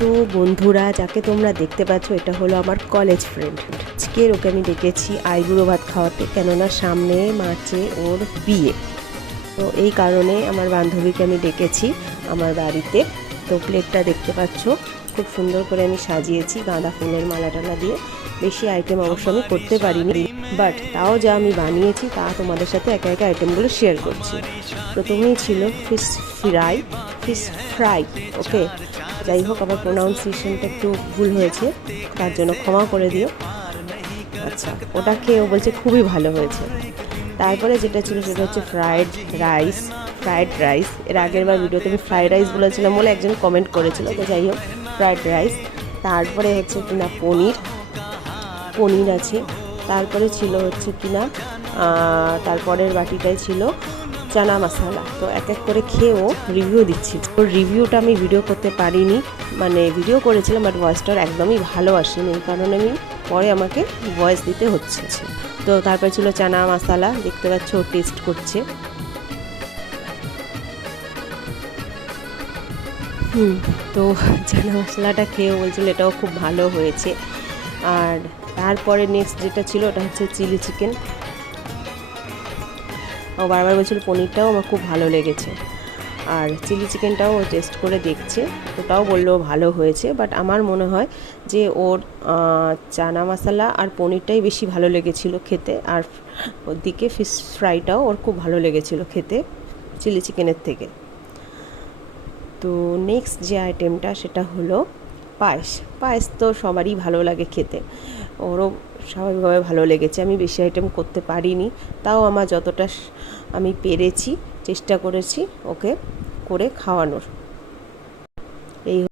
তো বন্ধুরা, যাকে তোমরা দেখতে পাচ্ছ এটা হলো আমার কলেজ ফ্রেন্ড। আজকের ওকে আমি ডেকেছি আইবুড়ো ভাত খাওয়াতে, কেননা সামনে মার্চে ওর বিয়ে। তো এই কারণে আমার বান্ধবীকে আমি ডেকেছি আমার বাড়িতে। তো প্লেটটা দেখতে পাচ্ছ, খুব সুন্দর করে আমি সাজিয়েছি গাঁদা ফুলের মালা টালা দিয়ে। বেশি আইটেম অবশ্য আমি করতে পারিনি, বাট তাও যা আমি বানিয়েছি তা তোমাদের সাথে একে একে আইটেমগুলো শেয়ার করছি। প্রথমেই ছিল ফিশ ফ্রাই। ওকে, যাই হোক, আমার প্রোনাউন্সিয়েশনটা একটু ভুল হয়েছে, তার জন্য ক্ষমা করে দিও। আচ্ছা, ওটা খেয়েও বলছে খুবই ভালো হয়েছে। তারপরে যেটা ছিল সেটা হচ্ছে ফ্রাইড রাইস। এর আগের বার ভিডিওতে আমি ফ্রাইড রাইস বলেছিলাম বলে একজন কমেন্ট করেছিল, তো যাই হোক, ফ্রাইড রাইস। তারপরে হচ্ছে কিনা পনির আছে। তারপরে ছিল হচ্ছে কিনা তারপরের বাটিটাই ছিল চানা মশলা। তো এক এক করে খেয়েও রিভিউ দিচ্ছি। ওর রিভিউটা আমি ভিডিও করতে পারিনি, মানে ভিডিও করেছিলাম বাট ভয়েসটার একদমই ভালো আসেনি, এই কারণে আমি পরে আমাকে ভয়েস দিতে হচ্ছে। তো তারপর ছিল চানা মশলা, দেখতে পাচ্ছ ও টেস্ট করছে। তো চানা মশলাটা খেয়ে বলছিল এটাও খুব ভালো হয়েছে। আর তারপরে নেক্সট যেটা ছিল ওটা হচ্ছে চিলি চিকেন। ও বারবার বলছিল পনিরটাও আমার খুব ভালো লেগেছে। আর চিলি চিকেনটাও ও টেস্ট করে দেখছে, ওটাও বললো ভালো হয়েছে। বাট আমার মনে হয় যে ওর চানা মশলা আর পনিরটাই বেশি ভালো লেগেছিলো খেতে, আর ওদিকে ফিশ ফ্রাইটাও ওর খুব ভালো লেগেছিলো খেতে চিলি চিকেনের থেকে। তো নেক্সট যে আইটেমটা সেটা হলো পায়েস তো সবারই ভালো লাগে খেতে, ওরও স্বাভাবিকভাবে ভালো লেগেছে। আমি বেশি আইটেম করতে পারিনি, তাও আমার যতটা আমি পেরেছি চেষ্টা করেছি ওকে করে খাওয়ানোর। এই